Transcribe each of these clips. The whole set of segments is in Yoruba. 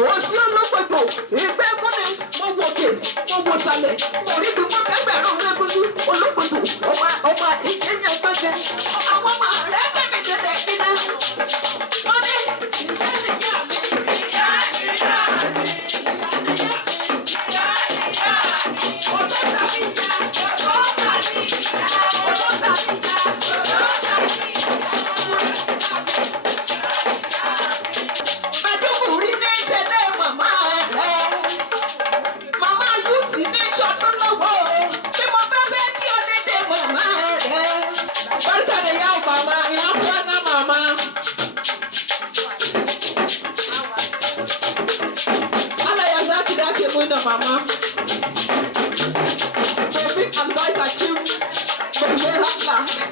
What's mama. Baby, I'm going to achieve. Baby, I'm not.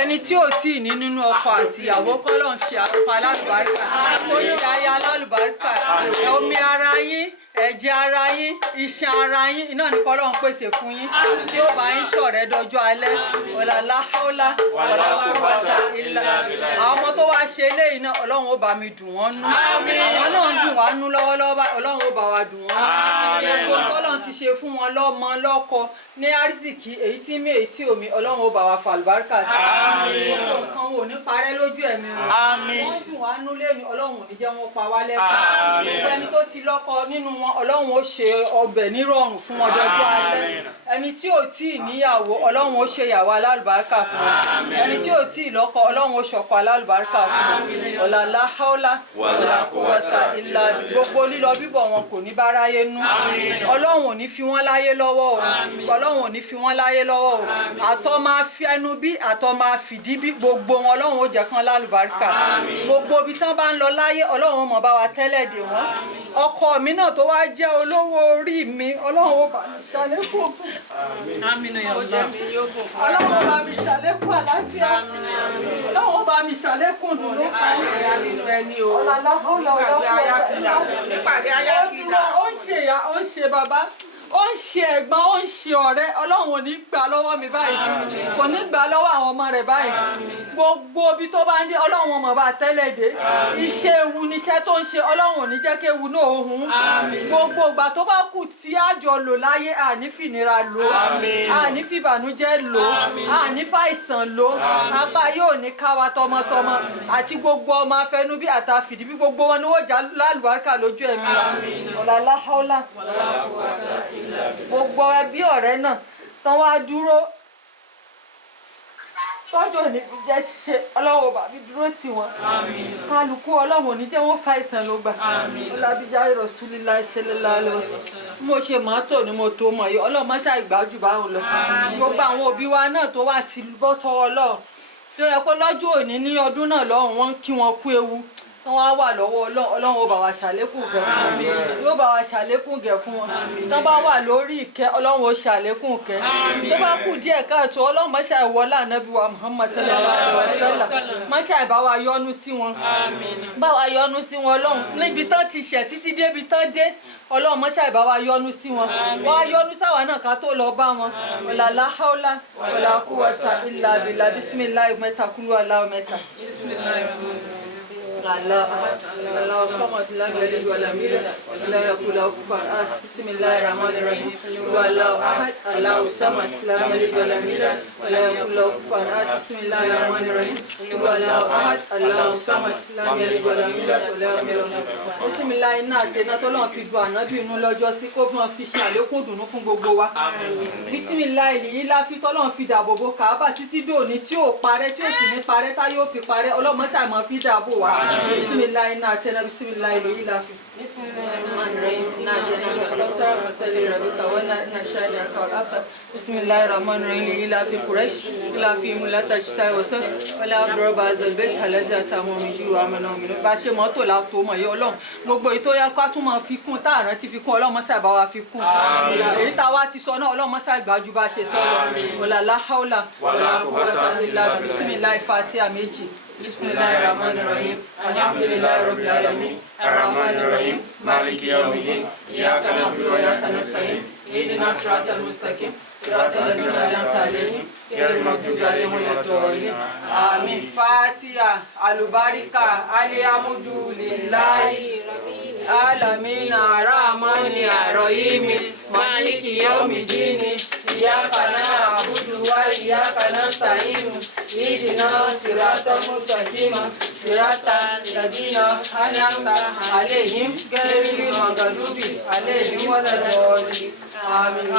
ẹni tí ò tí ì ní nínú ọkọ àti ìyàwó kọ́lọ̀ ń ṣe àkókò alálùbáríkà ó ṣe aya alálùbáríkà omi ara yín ẹ̀jẹ̀ ara yín iṣan ara yín iná ní kọ́lọ́run pèsè fún yín tí ó bá yín ṣọ̀rẹ́ dọjọ́ alẹ́ ọ̀làlá haúlá ọ̀là kúwàtà ilà àwọn ọmọ tó wá ṣe eléyìí náà ọlọ́run ó bá mi dùn wọ́n nú àwọn náà ń dùn wá nú lọ́wọ́lọ́wọ́ ọlọ́run ó bá wa dùn wọ́n nú gbogbo tọ́lọ́run ti ṣe fún wọn lọ́mọ lọ́kọ ní àrísìkí èyí tí mi èyí tí omi ọlọ́run ó bá wa fa àlùbáríkà sí gbogbo nǹkan wò ní parẹ́ lójú ẹ̀mí wọn wọ́n dùn wá nú lẹ́nu ọlọ́run ò ní jẹ́ wọn pa wá lẹ́kọ̀ọ́ gbogbo ẹni tó ti lọ́kọ nínú wọn ọlọ́run ó ṣe ọbẹ̀ nírọ̀rùn fún wọn dọjọ́ alẹ́ ẹni tí ò tí ì níyàwó ọlọ́run ó ṣe ìyàwó alálùbáríkà fún wọn ẹni tí ò tí ì lọ́kọ ọlọ́run ó ṣọkọ alálùbáríkà fún wọn ọ̀làlá haúlá ọ̀là kúwàtà ìlà gbogbo lílọ bíbọ̀ wọn kò ní báráyé nú ọlọ́run ò ní fi wọ́n láyé lọ́wọ́ o ọlọ́run ò ní fi wọ́n láyé lọ́wọ́ o àtọ́ máa fi ẹnu bí àtọ́ máa fìdí bí gbogbo wọn ọlọ́run ó jẹ́ kán lálùbáríkà gbogbo ibi tán bá ń lọ láyé ọlọ́run ó mọ̀ bá wa tẹ́lẹ̀ dè wọ́n ọkọ mi náà tó wá jẹ́ olówó orí mi ọlọ́run ó bá mi ṣàlékún ọlọ́run ó bá mi ṣàlékún àlàáfíà ọlọ́run ó bá mi ṣàlékún dùnú ọ̀làlá ó ń ṣe ìyá ó ń ṣe bàbá ó ń ṣe ẹ̀gbọ́n ó ń ṣe ọ̀rẹ́ ọlọ́run ò ní gbà lọ́wọ́ mi báyìí kò ní gbà lọ́wọ́ àwọn ọmọ rẹ̀ báyìí gbogbo ibi tó bá ń dé ọlọ́run ọmọ bá tẹ́lẹ̀ dé iṣẹ́ ewu níṣẹ́ tó ń ṣe ọlọ́run ò ní jẹ́ kí ewu náà hun gbogbo ìgbà tó bá kù tí àjọ lò láyé àní fìnira lò àní fìbànújẹ́ lò àní fàìsàn lò apá yóò ní káwa tọmọtọmọ àti gbogbo ọmọ afẹnubí àtàfìdí bí gbogbo wọn ni wọ́n já lálùbáríkà lójú ẹ̀mí ọ̀làlá haúlá gbogbo ẹbí ọ̀rẹ́ náà tán wá dúró tọ́jú òní fi jẹ́ ṣe ọlọ́wọ́ bàbí dúró tì wọ́n kálukú ọlọ́wọ́ òní jẹ́ wọ́n fa ìsàn ló gbà ọlábíjá Rasulillah sallallahu alaihi wasallam mo ṣe mọ́tò ni mo tó mọ̀ yìí ọlọ́mọ ṣàìgbájú báwọn lọ gbogbo àwọn òbí wa náà tó wà ti bọ́ sọ́wọ́ lọ́ọ̀ tó yẹ pé lọ́jọ́ òní ní ọdún náà lọ́hùn wọ́n kí wọn kú ewu wọ́n á wà lọ́wọ́ ọlọ́run ó bá wa ṣàlékún gẹ̀ fún wọn yóò bá wa ṣàlékún gẹ̀ fún wọn tó bá wà lórí ìkẹ́ ọlọ́run ó ṣàlékún kẹ́ tó bá kù díẹ̀ káàtó ọlọ́run má ṣàì wọlé ànábì wa Muhammad sallallahu alaihi wasallam má ṣàì bá wa yọ́nú sí wọn bá wa yọ́nú sí wọn ọlọ́run níbi tán ti ṣẹ̀ títí débi tán dé ọlọ́run má ṣàì bá wa yọ́nú sí wọn wọ́n á yọ́nú sáwa náà ká tó lọ bá wọn ọ̀làlá haúlá ọ̀là kúwàtà ìlà bìlà bísímìláì mẹ́ta kúlú aláwọ̀ mẹ́ta. الله الله صمد لم يلد ولم يولد ولم يكن له كفوا احد بسم الله الرحمن الرحيم والله احد الله الصمد لم يلد ولم يولد ولم يكن له كفوا احد بسم الله الرحمن الرحيم والله احد الله الصمد لم يلد ولم يولد ولم يكن له كفوا احد بسم الله iná àti iná tọ́lọ́run fi dùn ànábì inú lọ́jọ́ sí kó fún ọ fi ṣàlékún dùnú fún gbogbo wa bísímìláì lèyí láfi tọ́lọ́run fi dàbò bo Káàbà títí dòní tí ò parẹ́ tí ò sì ní parẹ́ tá yóò fi parẹ́ ọlọ́mọ ṣàmọ́ fi dàbò wa bisimilayi náà tẹ́lẹ̀ bisimilayi lèyí láfi. بسم الله الرحمن الرحيم إلى في قريش إلى في ملة الشتاء والصيف ولا أضرب هذا البيت الذي أتاهم من جوع وآمنهم منه bá ṣe mọ́tò la tó mọ̀ yìí ọlọ́run gbogbo èyí tó yá ká tún máa fi kún tá àrántí fi kún ọlọ́run mọ́sá ìbá wa fi kún èyí tá a wá ti sọ náà ọlọ́run mọ́sá ìgbàjú bá ṣe sọ lọ ọ̀làlá haúlà ọ̀là kúwàtà ìlà bisimilayi fatiha méjì bisimilayi rahman rahim alhamdulilayi rabbil alamin arrahman rahim maliki yawmiddin iyyaka na'budu wa iyyaka nasta'in اهدنا الصراط المستقيم صراط الذين أنعمت عليهم غير المغضوب عليهم ولا الضالين آمين فاتحة الباركة الحمد لله العالمين الرحمن الرحيم مالك يوم الدين إياك نعبد وإياك نستعين اهدنا الصراط المستقيم صراط الذين أنعمت عليهم غير المغضوب عليهم ولا الضالين آمين.